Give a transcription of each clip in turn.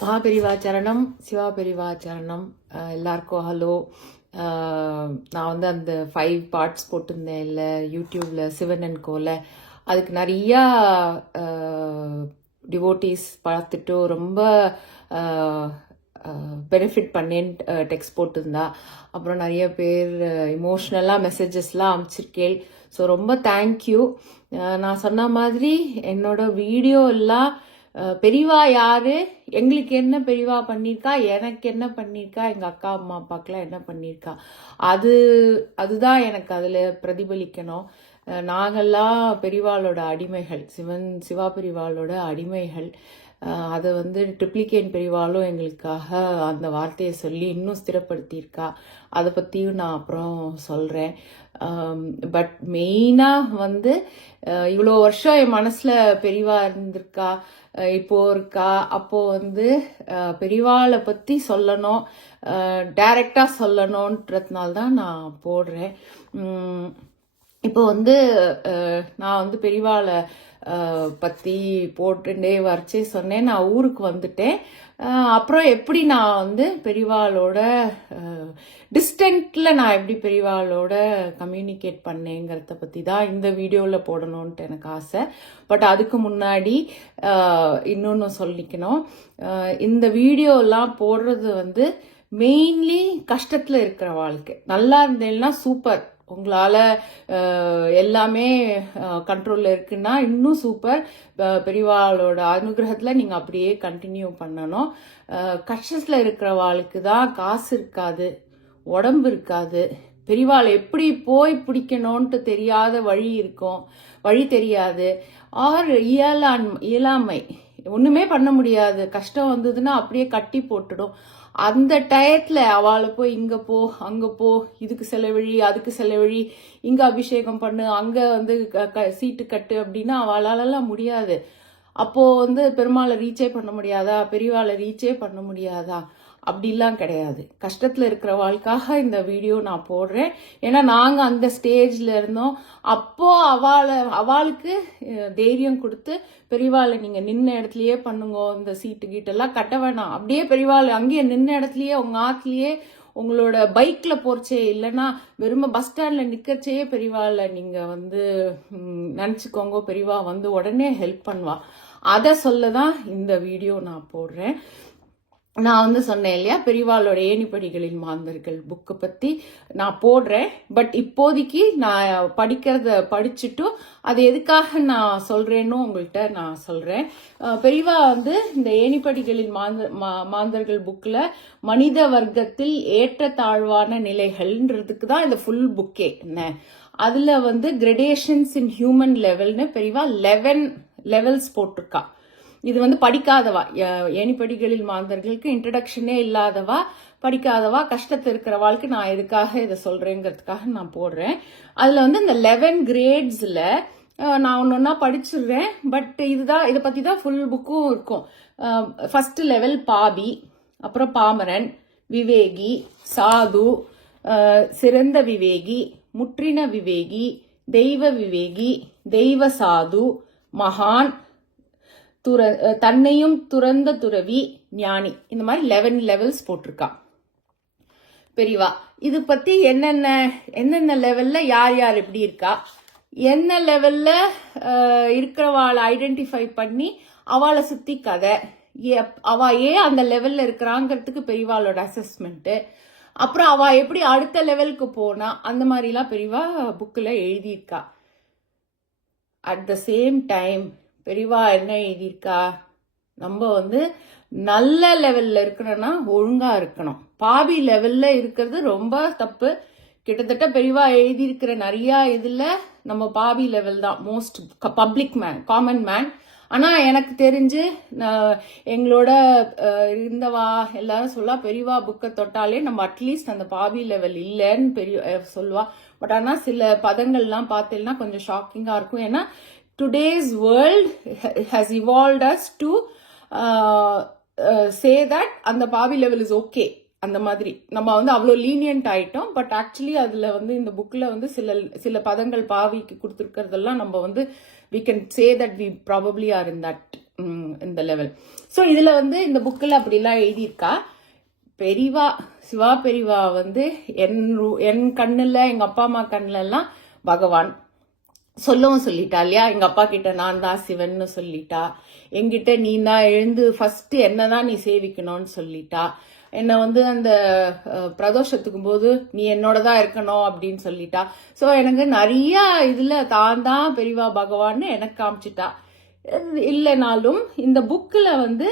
மகாபெரிவாச்சரணம், சிவாபெரிவாச்சரணம். எல்லாருக்கும் ஹலோ. நான் வந்து அந்த 5 பார்ட்ஸ் போட்டிருந்தேன் இல்லை யூடியூப்ல சிவன் அண்ட் கோல. அதுக்கு நிறையா டிவோட்டீஸ் பார்த்துட்டு ரொம்ப பெனிஃபிட் பண்ணேன்னு டெக்ஸ்ட் போட்டிருந்தா. அப்புறம் நிறைய பேர் இமோஷ்னலாக மெசேஜஸ்லாம் அனுப்பிச்சிருக்கேன். ஸோ ரொம்ப தேங்க்யூ. நான் சொன்ன மாதிரி என்னோட வீடியோ எல்லாம் பெரியவா யாரு, எங்களுக்கு என்ன பெரியவா பண்ணியிருக்கா, எனக்கு என்ன பண்ணியிருக்கா, எங்கள் அக்கா அம்மா அப்பாக்கெல்லாம் என்ன பண்ணியிருக்கா, அதுதான் எனக்கு அதில் பிரதிபலிக்கணும். நாங்கள்லாம் பெரியவாளோட அடிமைகள், சிவா பெரியவாளோட அடிமைகள். அதை வந்து ட்ரிப்ளிகேன் பெரியவாளும் எங்களுக்காக அந்த வார்த்தையை சொல்லி இன்னும் ஸ்திரப்படுத்தியிருக்கா. அதை பற்றியும் நான் அப்புறம் சொல்கிறேன். பட் மெயினாக வந்து இவ்வளோ வருஷம் என் மனசில் பெரியவா இருந்திருக்கா, இப்போ இருக்கா. அப்போ வந்து பெரியவாளை பற்றி சொல்லணும், டைரக்டாக சொல்லணுன்றதுனால தான் நான் போடுறேன். இப்போ வந்து நான் வந்து பெரியவாளை பற்றி போட்டுட்டே வரைச்சே சொன்னேன். நான் ஊருக்கு வந்துட்டேன். அப்புறம் எப்படி நான் வந்து பெரியவாளோட டிஸ்டன்ட்ல நான் எப்படி பெரியவாளோட கம்யூனிகேட் பண்ணேங்கிறத பற்றி தான் இந்த வீடியோவில் போடணுன்ட்டு எனக்கு ஆசை. பட் அதுக்கு முன்னாடி இன்னொன்று சொல்லிக்கணும். இந்த வீடியோலாம் போடுறது வந்து மெயின்லி கஷ்டத்தில் இருக்கிற வாழ்க்கை. நல்லா இருந்தேன்னா சூப்பர், உங்களால் எல்லாமே கண்ட்ரோலில் இருக்குன்னா இன்னும் சூப்பர். பெரியவாளோட அனுகிரகத்தில் நீங்கள் அப்படியே கண்டினியூ பண்ணணும். கஷ்டத்தில் இருக்கிற வாழ்க்கை தான் காசு இருக்காது, உடம்பு இருக்காது, பெரியவாளை எப்படி போய் பிடிக்கணும்ன்ட்டு தெரியாத வழி இருக்கும், வழி தெரியாது, ஆர் இயலாமை, ஒன்றுமே பண்ண முடியாது. கஷ்டம் வந்ததுன்னா அப்படியே கட்டி போட்டுடும். அந்த டயத்தில் அவளை போய் இங்கே போ, அங்கே போ, இதுக்கு செலவழி, அதுக்கு செலவழி, இங்கே அபிஷேகம் பண்ணு, அங்கே வந்து சீட்டு கட்டு அப்படின்னா அவளாலலாம் முடியாது. அப்போது வந்து பெருமாளை ரீச்சே பண்ண முடியாதா, பெரியவாளை ரீச்சே பண்ண முடியாதா? அப்படிலாம் கிடையாது. கஷ்டத்தில் இருக்கிற வாழ்க்காக இந்த வீடியோ நான் போடுறேன். ஏன்னா நாங்கள் அந்த ஸ்டேஜில் இருந்தோம். அப்போது அவளுக்கு தைரியம் கொடுத்து பெரியவாளை நீங்கள் நின்ன இடத்துலையே பண்ணுங்க, இந்த சீட்டு கீட்டெல்லாம் கட்ட வேணாம், அப்படியே பெரியவாளை அங்கேயே நின்ன இடத்துலையே உங்கள் ஆத்துலையே உங்களோட பைக்கில் போகிறச்சே, இல்லைன்னா வெறும் பஸ் ஸ்டாண்டில் நிற்கிறச்சே பெரியவாளை நீங்கள் வந்து நினச்சிக்கோங்க, பெரியவா வந்து உடனே ஹெல்ப் பண்ணுவா. அதை சொல்ல தான் இந்த வீடியோ நான் போடுறேன். நான் வந்து சொன்னேன் இல்லையா, பெரியவாளோட ஏணிப்படிகளில் மாந்தர்கள் புக்கை பற்றி நான் போடுறேன். பட் இப்போதைக்கு நான் படிச்சுட்டும் அது எதுக்காக நான் சொல்கிறேன்னு உங்கள்கிட்ட நான் சொல்கிறேன். பெரியவா வந்து இந்த ஏணிப்படிகளில் மாந்தர்கள் புக்கில் மனித வர்க்கத்தில் ஏற்ற தாழ்வான நிலைகள்ன்றதுக்கு தான் இந்த ஃபுல் புக்கே. என்ன அதில் வந்து கிரடேஷன்ஸ் இன் ஹியூமன் லெவல்னு பெரியவா 11 லெவல்ஸ் போட்டிருக்கா. இது வந்து படிக்காதவா, ஏணிப்படிகளில் மாந்தர்களுக்கு இன்ட்ரடக்ஷனே இல்லாதவா, படிக்காதவா, கஷ்டத்தில் இருக்கிறவாளுக்கு நான் எதுக்காக இதை சொல்றேங்கிறதுக்காக நான் போடுறேன். அதில் வந்து இந்த 11 கிரேட்ஸில் நான் ஒன்றா படிச்சிடுறேன். பட் இதை பற்றி தான் ஃபுல் புக்கும் இருக்கும். ஃபர்ஸ்ட் லெவல் பாபி, அப்புறம் பாமரன், விவேகி, சாது, சிறந்த விவேகி, முற்றின விவேகி, தெய்வ விவேகி, தெய்வ சாது, மகான், தன்னையும் துறந்த துறவி, ஞானி. இந்த மாதிரி 11 லெவல்ஸ் போட்டிருக்கா பெரியவா. இது பத்தி என்னென்ன லெவல்ல யார் யார் எப்படி இருக்கா, என்ன லெவல்ல இருக்கிறவாளை ஐடென்டிஃபை பண்ணி அவளை சுத்தி கதை, அவ ஏன் அந்த லெவல்ல இருக்கிறாங்கிறதுக்கு பெரியவாளோட அசஸ்மெண்ட், அப்புறம் அவ எப்படி அடுத்த லெவலுக்கு போனா, அந்த மாதிரிலாம் பெரியவா புக்கில் எழுதியிருக்கா. அட் த சேம் டைம் பெரியவா என்ன எழுதியிருக்கா, நம்ம வந்து நல்ல லெவல்ல இருக்கணும்னா ஒழுங்கா இருக்கணும். பாபி லெவல்ல இருக்கிறது ரொம்ப தப்பு. கிட்டத்தட்ட பெரியவா எழுதியிருக்கிற நிறைய இதுல நம்ம பாபி லெவல் தான் most public man, common man. ஆனா எனக்கு தெரிஞ்சு எங்களோட இருந்தவா எல்லாரும் சொல்லா, பெரியவா புக்கை தொட்டாலே நம்ம அட்லீஸ்ட் அந்த பாபி லெவல் இல்லைன்னு பெரிய சொல்லுவா. பட் ஆனா சில பதங்கள்லாம் பார்த்தேன்னா கொஞ்சம் ஷாக்கிங்கா இருக்கும். ஏன்னா today's world has evolved us to say that அந்த பாபி லெவல் இஸ் ஓகே. அந்த மாதிரி நம்ம வந்து அவ்வளோ லீனியன்ட் ஆயிட்டோம். பட் ஆக்சுவலி அதில் வந்து இந்த புக்கில் வந்து சில பதங்கள் பாவிக்கு கொடுத்துருக்கிறதெல்லாம் நம்ம வந்து we can say that we probably are in that இந்த லெவல். ஸோ இதில் வந்து இந்த புக்கில் அப்படிலாம் எழுதியிருக்கா. பெரியவா சிவா பெரியவா வந்து என் கண்ணில், எங்கள் அப்பா அம்மா கண்ணிலெல்லாம் பகவான் சொல்லவும் சொல்லிட்டா இல்லையா. எங்கள் அப்பா கிட்ட நான் தான் சிவன்னு சொல்லிட்டா, என்கிட்ட நீ தான் எழுந்து ஃபர்ஸ்ட் என்னதான் நீ சேவிக்கணும்னு சொல்லிட்டா. என்னை வந்து அந்த பிரதோஷத்துக்கும் போது நீ என்னோட தான் இருக்கணும் அப்படின்னு சொல்லிட்டா. ஸோ எனக்கு நிறைய இதில் தான் தான் பெரியவா பகவான்னு எனக்கு காமிச்சிட்டா. இல்லைனாலும் இந்த புக்கில் வந்து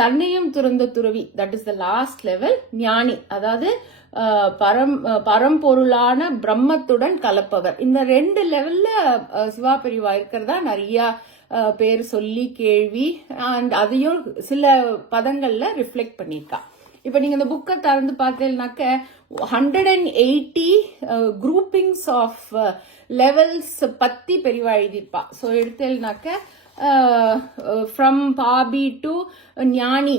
தன்னையும் துறந்த துறவி, that is the last level, ஞானி, அதாவது பரம்பொருளான பிரம்மத்துடன் கலப்பவர். இந்த 2 லெவல்ல சிவா பெரியவா இருக்கிறதா நிறைய பேர் சொல்லி கேள்வி, அண்ட் அதையும் சில பதங்கள்ல ரிஃப்ளெக்ட் பண்ணியிருக்கா. இப்போ நீங்க இந்த புக்கை திறந்து பார்த்தீங்கன்னாக்க 180 குரூப்பிங்ஸ் ஆஃப் லெவல்ஸ் பத்தி பெரியவா எழுதியிருப்பா. ஸோ எடுத்தேன்னாக்க ஃப்ரம் பாபி டு ஞானி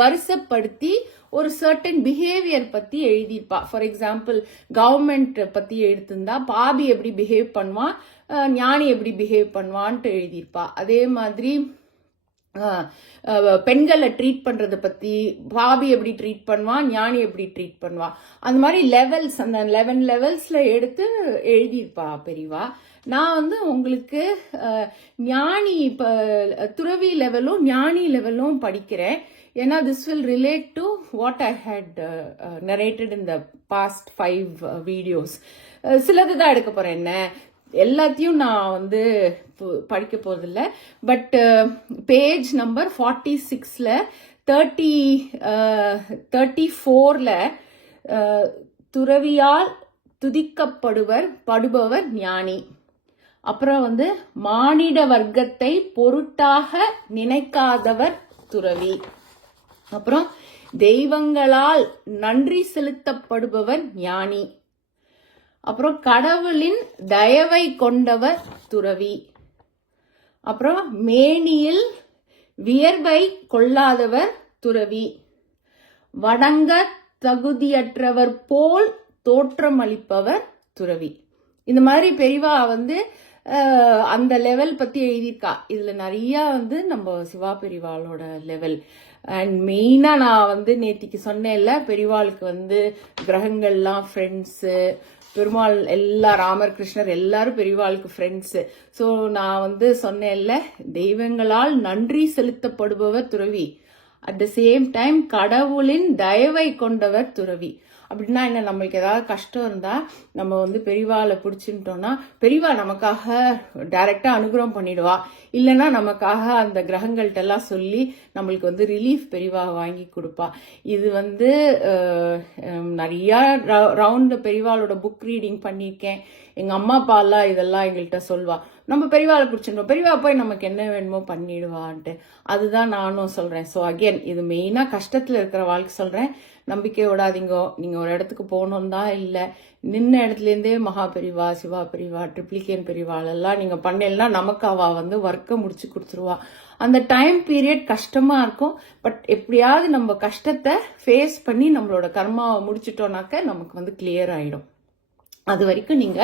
வரிசைப்படுத்தி ஒரு சர்டன் பிஹேவியர் பத்தி எழுதியிருப்பா. ஃபார் எக்ஸாம்பிள் கவர்மெண்ட் பத்தி எடுத்திருந்தா பாபி எப்படி பிஹேவ் பண்ணுவான், ஞானி எப்படி பிஹேவ் பண்ணுவான்ட்டு எழுதியிருப்பா. அதே மாதிரி பெண்களை ட்ரீட் பண்றதை பத்தி பாபி எப்படி ட்ரீட் பண்ணுவான், ஞானி எப்படி ட்ரீட் பண்ணுவான், அந்த மாதிரி லெவல்ஸ், அந்த 11 லெவல்ஸ்ல எடுத்து எழுதியிருப்பா பெரியவா. நான் வந்து உங்களுக்கு ஞானி இப்போ துறவி லெவலும் ஞானி லெவலும் படிக்கிறேன். ஏன்னா this will relate to what I had narrated in the past 5 videos. சிலது தான் எடுக்க போறேன், என்ன எல்லாத்தையும் நான் வந்து படிக்க போறதில்ல. பட் பேஜ் நம்பர் 46ல 34ல துறவியால் படுபவர் ஞானி. அப்புறம் வந்து மானிட வர்க்கத்தை பொருட்டாக நினைக்காதவர் துறவி. அப்புறம் தெய்வங்களால் நன்றி செலுத்தப்படுபவர் ஞானி. அப்புறம் கடவுளின் தயவை கொண்டவர் துறவி. அப்புறம் மேனியில் வியர்வை கொள்ளாதவர் துறவி. வணங்க தகுதியற்றவர் போல் தோற்றமளிப்பவர் துறவி. இந்த மாதிரி பெரியவா வந்து அந்த லெவல் பத்தி எழுதியிருக்கா. இதுல நிறைய வந்து நம்ம சிவா பெரியவாளோட லெவல். அண்ட் மெயினா நான் வந்து நேத்திக்கு சொன்னேன்ல, பெரியவாளுக்கு வந்து கிரகங்கள்லாம் ஃப்ரெண்ட்ஸு, பெருமாள் எல்லா ராமர் கிருஷ்ணர் எல்லாரும் பெரியவாளுக்கு ஃப்ரெண்ட்ஸு. ஸோ நான் வந்து சொன்னேன்ல, தெய்வங்களால் நன்றி செலுத்தப்படுபவர் துறவி, அட் த சேம் டைம் கடவுளின் தயவை கொண்டவர் துறவி. அப்படின்னா என்ன, நம்மளுக்கு ஏதாவது கஷ்டம் இருந்தா நம்ம வந்து பெரியவாளை பிடிச்சிட்டோம்னா பெரியவா நமக்காக டைரக்டா அனுகிரகம் பண்ணிடுவா. இல்லைன்னா நமக்காக அந்த கிரகங்கள்ட்ட எல்லாம் சொல்லி நம்மளுக்கு வந்து ரிலீஃப் பெரியவா வாங்கி கொடுப்பா. இது வந்து நிறைய ரவுண்ட் பெரியவாளோட புக் ரீடிங் பண்ணியிருக்கேன். எங்க அம்மா அப்பா எல்லாம் இதெல்லாம் எங்கள்கிட்ட சொல்வா, நம்ம பெரியவாளை பிடிச்சிருந்தோம், பெரியவா போய் நமக்கு என்ன வேணுமோ பண்ணிடுவான்ட்டு. அதுதான் நானும் சொல்றேன். ஸோ அகெயின் இது மெயினா கஷ்டத்துல இருக்கிற வாழ்க்கை சொல்றேன். நம்பிக்கை விடாதீங்க. நீங்க ஒரு இடத்துக்கு போகணும் தான் இல்லை, நின்ன இடத்துல இருந்தே மகா பெரியவா, சிவா பெரியவா, ட்ரிப்ளிகேன் பெரியவாள் எல்லாம் நீங்க பண்ணலன்னா நமக்கு அவ வந்து ஒர்க்கை முடிச்சு கொடுத்துருவா. அந்த டைம் பீரியட் கஷ்டமா இருக்கும். பட் எப்படியாவது நம்ம கஷ்டத்தை ஃபேஸ் பண்ணி நம்மளோட கர்மாவை முடிச்சிட்டோம்னாக்க நமக்கு வந்து கிளியர் ஆயிடும். அது வரைக்கும் நீங்க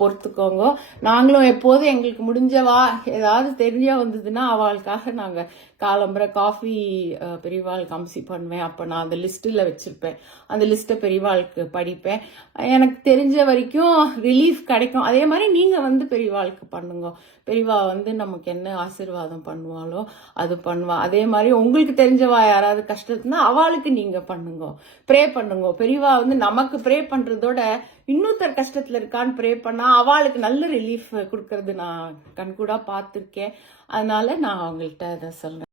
பொறுத்துக்கோங்க. நாங்களும் எப்போதும் எங்களுக்கு முடிஞ்சவா ஏதாவது தெரிஞ்சா வந்ததுன்னா அவளுக்காக நாங்க காலம்பரை காஃபி பெரியவாளுக்கு அம்சி பண்ணுவேன். அப்போ நான் அந்த லிஸ்ட்டில் வச்சிருப்பேன். அந்த லிஸ்ட்டை பெரியவாளுக்கு படிப்பேன். எனக்கு தெரிஞ்ச வரைக்கும் ரிலீஃப் கிடைக்கும். அதே மாதிரி நீங்க வந்து பெரியவாளுக்கு பண்ணுங்க. பெரியவா வந்து நமக்கு என்ன ஆசீர்வாதம் பண்ணுவாளோ அது பண்ணுவா. அதே மாதிரி உங்களுக்கு தெரிஞ்சவா யாராவது கஷ்டத்துனா அவளுக்கு நீங்க பண்ணுங்க, ப்ரே பண்ணுங்க. பெரியவா வந்து நமக்கு ப்ரே பண்றதோட இன்னொருத்தர் கஷ்டத்துல இருக்கான்னு ப்ரே பண்ணா அவளுக்கு நல்ல ரிலீஃப் கொடுக்கறது நான் கண்கூடா பார்த்துருக்கேன். அதனால நான் அவங்கள்ட்ட அதை சொல்றேன்.